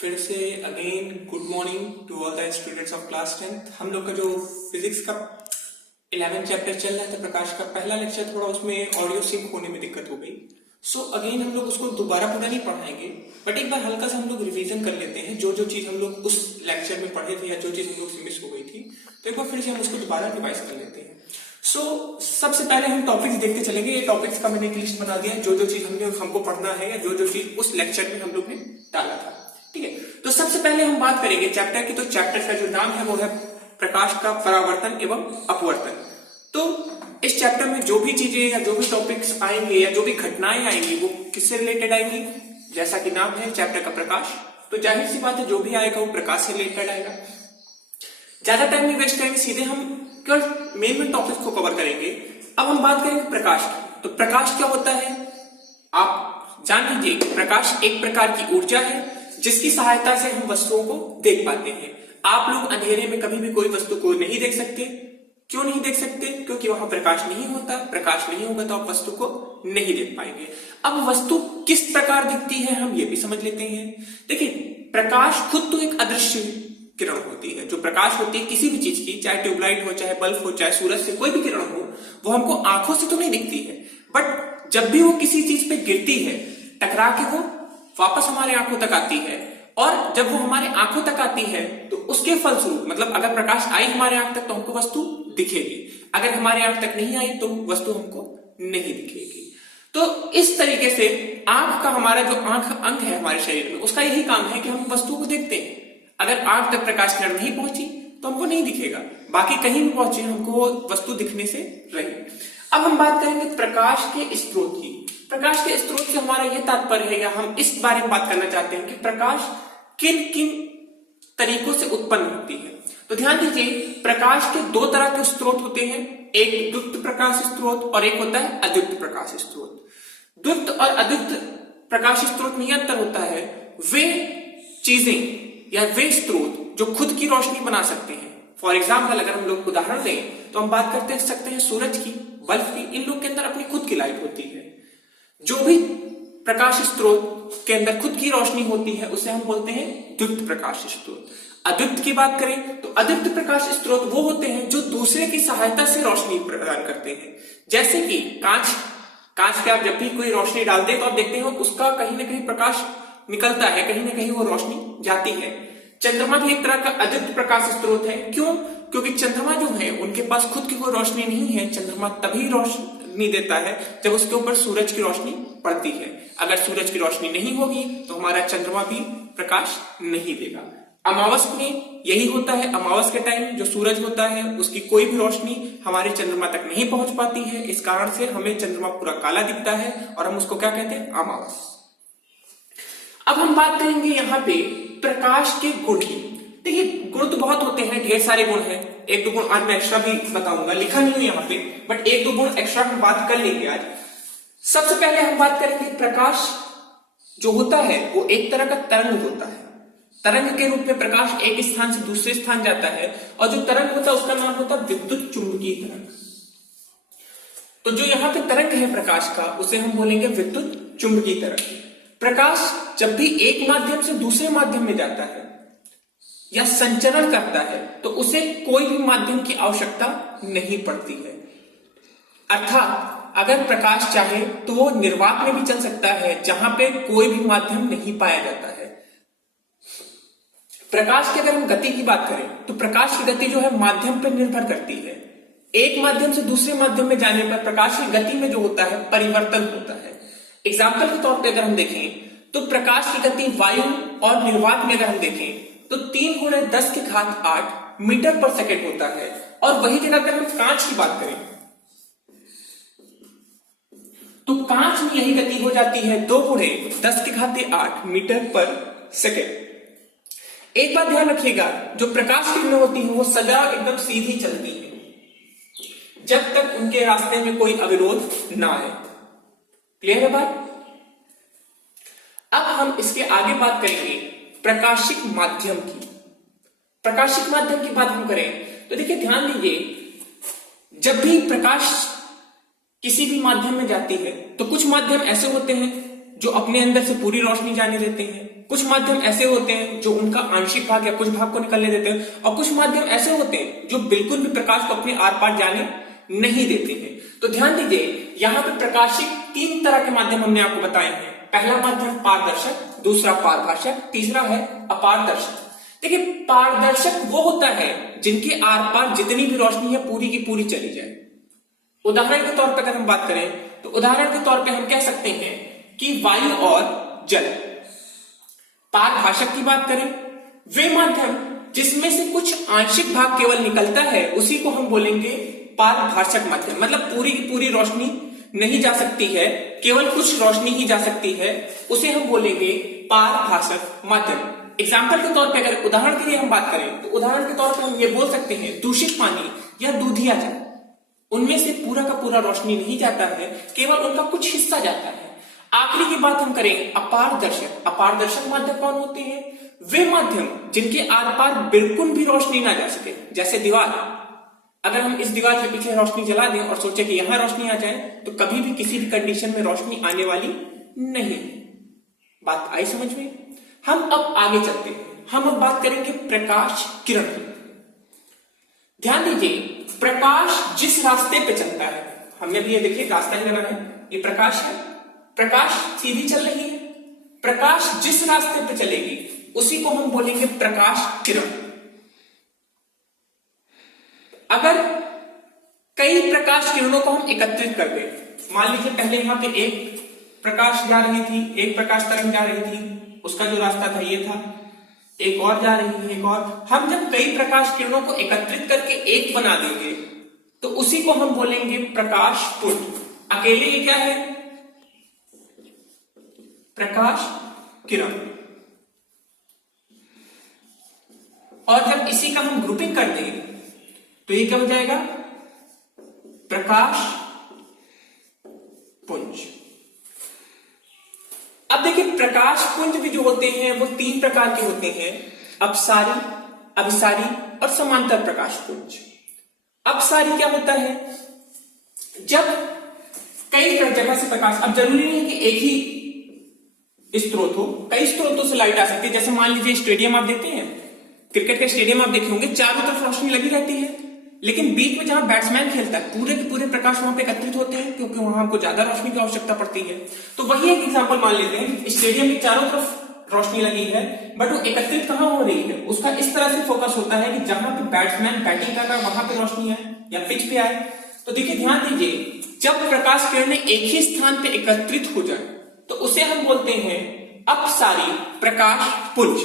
फिर से again good morning to all the students of class 10th। हम लोग का जो फिजिक्स का 11 चैप्टर चल रहा था प्रकाश का पहला लेक्चर, थोड़ा उसमें ऑडियो सिंक होने में दिक्कत हो गई। सो अगेन हम लोग उसको दोबारा पूरा नहीं पढ़ाएंगे, बट एक बार हल्का सा हम लोग रिवीजन कर लेते हैं जो जो चीज हम लोग उस लेक्चर में पढ़े थे या जो चीज हम लोग से मिस हो गई थी, तो एक बार फिर से हम उसको दोबारा रिवाइज कर लेते हैं। सो सबसे पहले हम टॉपिक्स देखते चलेंगे। ये टॉपिक्स का मैंने एक लिस्ट बना दिया है, जो जो चीज हमको पढ़ना है या जो जो चीज उस लेक्चर में हम लोग ने डाला था। ठीक है, तो सबसे पहले हम बात करेंगे चैप्टर की। तो चैप्टर का जो नाम है वो है प्रकाश का परावर्तन एवं अपवर्तन। तो इस चैप्टर में जो भी चीजें या जो भी टॉपिक्स आएंगे या जो भी घटनाएं आएंगी वो किससे रिलेटेड आएंगी। जैसा कि नाम है चैप्टर का प्रकाश, तो जाहिर सी बात है जो भी आएगा वो प्रकाश से रिलेटेड आएगा। ज्यादा टाइम नहीं वेस्ट करेंगे, सीधे हम केवल मेन टॉपिक को कवर करेंगे। अब हम बात करेंगे प्रकाश की। तो प्रकाश क्या होता है आप जान लीजिए। प्रकाश एक प्रकार की ऊर्जा है जिसकी सहायता से हम वस्तुओं को देख पाते हैं। आप लोग अंधेरे में कभी भी कोई वस्तु को नहीं देख सकते। क्यों नहीं देख सकते? क्योंकि वहां प्रकाश नहीं होता। प्रकाश नहीं होगा तो आप वस्तु को नहीं देख पाएंगे। अब वस्तु किस प्रकार दिखती है हम ये भी समझ लेते हैं। देखिए, प्रकाश खुद तो एक अदृश्य किरण होती है। जो प्रकाश होती है किसी भी चीज की, चाहे ट्यूबलाइट हो, चाहे बल्ब हो, चाहे सूरज से कोई भी किरण हो, वो हमको आंखों से तो नहीं दिखती है, बट जब भी वो किसी चीज पे गिरती है, टकरा के वो वापस हमारे आंखों तक आती है। और जब वो हमारे आंखों तक आती है तो उसके फलस्वरूप, मतलब अगर प्रकाश आई हमारे आंख तक तो हमको वस्तु दिखेगी, अगर हमारे आंख तक नहीं आई तो वस्तु हमको नहीं दिखेगी। तो इस तरीके से आंख का, हमारा जो आंख अंग है हमारे शरीर में, उसका यही काम है कि हम वस्तुओं को देखते हैं। अगर आंख तक प्रकाश किरण नहीं पहुंची तो हमको नहीं दिखेगा, बाकी कहीं भी पहुंचे हमको वो वस्तु दिखने से रही। अब हम बात करेंगे प्रकाश के स्रोत की। प्रकाश के स्रोत से हमारा यह तात्पर्य है, या हम इस बारे में बात करना चाहते हैं कि प्रकाश किन किन तरीकों से उत्पन्न होती है। तो ध्यान दीजिए, प्रकाश के दो तरह के स्रोत होते हैं, एक द्युत प्रकाश स्रोत और एक होता है अद्युत प्रकाश स्रोत। द्युत और अद्युत प्रकाश स्रोत में यह अंतर होता है, वे चीजें या वे स्रोत जो खुद की रोशनी बना सकते हैं। फॉर एग्जाम्पल अगर हम लोग उदाहरण दें तो हम बात करते सकते हैं सूरज की, बल्ब की। इन लोग के अंदर अपनी खुद की लाइट होती है। जो भी प्रकाश स्रोत के अंदर खुद की रोशनी होती है उसे हम बोलते हैं द्युत प्रकाश स्रोत। अद्युत की बात करें तो अद्युत प्रकाश स्रोत वो होते हैं जो दूसरे की सहायता से रोशनी प्रदान करते हैं। जैसे कि कांच के आप जब भी कोई रोशनी डालते हैं तो आप देखते हो उसका कहीं ना कहीं प्रकाश निकलता है, कहीं ना कहीं वो रोशनी जाती है। चंद्रमा भी एक तरह का अद्युत प्रकाश स्रोत है। क्यों? क्योंकि चंद्रमा जो है उनके पास खुद की कोई रोशनी नहीं है। चंद्रमा तभी रोशनी देता है जब उसके ऊपर सूरज की रोशनी पड़ती है। अगर सूरज की रोशनी नहीं होगी तो हमारा चंद्रमा भी प्रकाश नहीं देगा। अमावस में यही होता है। अमावस के टाइम जो सूरज होता है उसकी कोई भी रोशनी हमारे चंद्रमा तक नहीं पहुंच पाती है। इस कारण से हमें चंद्रमा पूरा काला दिखता है और हम उसको क्या कहते हैं? अमावस। अब हम बात करेंगे यहाँ पे प्रकाश के गुण की। देखिए, गुण तो बहुत होते हैं, ढेर सारे गुण हैं। एक दो गुण आज मैं एक्स्ट्रा भी बताऊंगा, लिखा नहीं है यहाँ पे, बट एक दो गुण एक्स्ट्रा हम बात कर लेंगे आज। सबसे पहले हम बात करेंगे प्रकाश जो होता है वो एक तरह का तरंग होता है। तरंग के रूप में प्रकाश एक स्थान से दूसरे स्थान जाता है, और जो तरंग होता है उसका नाम होता है विद्युत चुंबकीय तरंग। तो जो यहाँ पे तरंग है प्रकाश का, उसे हम बोलेंगे विद्युत चुंबकीय तरंग। प्रकाश जब भी एक माध्यम से दूसरे माध्यम में जाता है या संचरण करता है तो उसे कोई भी माध्यम की आवश्यकता नहीं पड़ती है। अर्थात अगर प्रकाश चाहे तो वो निर्वात में भी चल सकता है जहां पे कोई भी माध्यम नहीं पाया जाता है। प्रकाश की अगर हम गति की बात करें तो प्रकाश की गति जो है माध्यम पर निर्भर करती है। एक माध्यम से दूसरे माध्यम में जाने पर प्रकाश की गति में जो होता है परिवर्तन होता है। एग्जाम्पल के तौर पे अगर हम देखें तो प्रकाश की गति वायु और निर्वात में अगर हम देखें तो 3×10⁸ मीटर पर सेकेंड होता है। और वही जगह अगर हम कांच की बात करें तो कांच में यही गति हो जाती है 2×10⁸ मीटर पर सेकेंड। एक बात ध्यान रखिएगा, जो प्रकाश किरणें होती हैं वो सदा एकदम सीधी चलती है जब तक उनके रास्ते में कोई अवरोध ना आए। क्लियर है बात? अब हम इसके आगे बात करेंगे प्रकाशिक माध्यम की। प्रकाशिक माध्यम की बात हम करें तो देखिए, ध्यान दीजिए, जब भी प्रकाश किसी भी माध्यम में जाती है तो कुछ माध्यम ऐसे होते हैं जो अपने अंदर से पूरी रोशनी जाने देते हैं, कुछ माध्यम ऐसे होते हैं जो उनका आंशिक भाग या कुछ भाग को निकलने देते हैं, और कुछ माध्यम ऐसे होते हैं जो बिल्कुल भी प्रकाश को अपने आर पार जाने नहीं देते हैं। तो ध्यान दीजिए, यहाँ पे प्रकाशिक 3 तरह के माध्यम हमने आपको बताए हैं। पहला माध्यम पारदर्शक, दूसरा पारभाषक, तीसरा है अपारदर्शक। देखिए, पारदर्शक वो होता है जिनके आर पार जितनी भी रोशनी है पूरी की पूरी चली जाए। उदाहरण के तौर पर अगर हम बात करें तो उदाहरण के तौर पे हम कह सकते हैं कि वायु और जल। पारभाषक की बात करें, वे माध्यम जिसमें से कुछ आंशिक भाग केवल निकलता है उसी को हम बोलेंगे पारभाषक माध्यम। मतलब पूरी की पूरी रोशनी नहीं जा सकती है, केवल कुछ रोशनी ही जा सकती है, उसे हम बोलेंगे पारभाषक माध्यम। एग्जाम्पल के तौर पे अगर उदाहरण के लिए हम बात करें तो उदाहरण के तौर पे हम ये बोल सकते हैं दूषित पानी या दूधिया जल, उनमें से पूरा का पूरा रोशनी नहीं जाता है, केवल उनका कुछ हिस्सा जाता है। आखिरी की बात हम करें अपारदर्शक। अपारदर्शक माध्यम कौन होते हैं? वे माध्यम जिनके आर पार बिल्कुल भी रोशनी ना जा सके। जैसे दीवार, अगर हम इस दीवार के पीछे रोशनी जला दें और सोचे कि यहां रोशनी आ जाए तो कभी भी किसी भी कंडीशन में रोशनी आने वाली नहीं। बात आई समझ में? हम अब आगे चलते हैं। हम अब बात करेंगे प्रकाश किरण की। ध्यान दीजिए, प्रकाश जिस रास्ते पे चलता है, हमने भी ये देखिए रास्ता ही लगा है, ये प्रकाश है, प्रकाश सीधी चल रही है, प्रकाश जिस रास्ते पे चलेगी उसी को हम बोलेंगे प्रकाश किरण। अगर कई प्रकाश किरणों को हम एकत्रित कर दें, मान लीजिए पहले यहां पे एक प्रकाश जा रही थी, एक प्रकाश तरंग जा रही थी, उसका जो रास्ता था ये था, एक और जा रही है, एक और। हम जब कई प्रकाश किरणों को एकत्रित करके एक बना देंगे तो उसी को हम बोलेंगे प्रकाश पुंज। अकेले ये क्या है? प्रकाश किरण। और जब इसी का हम ग्रुपिंग कर देंगे तो ये क्या हो जाएगा? प्रकाश पुंज। अब देखिए, प्रकाश पुंज भी जो होते हैं वो 3 प्रकार के होते हैं, अपसारी, अभिसारी और समांतर प्रकाश पुंज। अपसारी क्या होता है? जब कई जगह से प्रकाश, अब जरूरी नहीं है कि एक ही स्रोत हो, कई स्रोतों से लाइट आ सकती है। जैसे मान लीजिए स्टेडियम आप देखते हैं, क्रिकेट के स्टेडियम आप देखे होंगे, चारों तरफ रोशनी लगी रहती है, लेकिन बीच में जहां बैट्समैन खेलता है पूरे के पूरे प्रकाश वहां पे एकत्रित होते हैं, क्योंकि वहां हमको ज्यादा रोशनी की आवश्यकता पड़ती है। तो वही एक एग्जांपल मान लेते हैं, स्टेडियम में चारों तरफ रोशनी लगी है, बट वो एकत्रित कहां हो रही है? उसका इस तरह से फोकस होता है कि जहां पे बैट्समैन बैटिंग कर रहा है वहां पे रोशनी आए या पिच पे आए। तो देखिए, ध्यान दीजिए, जब प्रकाश किरणें एक ही स्थान पे एकत्रित हो जाए तो उसे हम बोलते हैं अपसारी प्रकाश पुंज।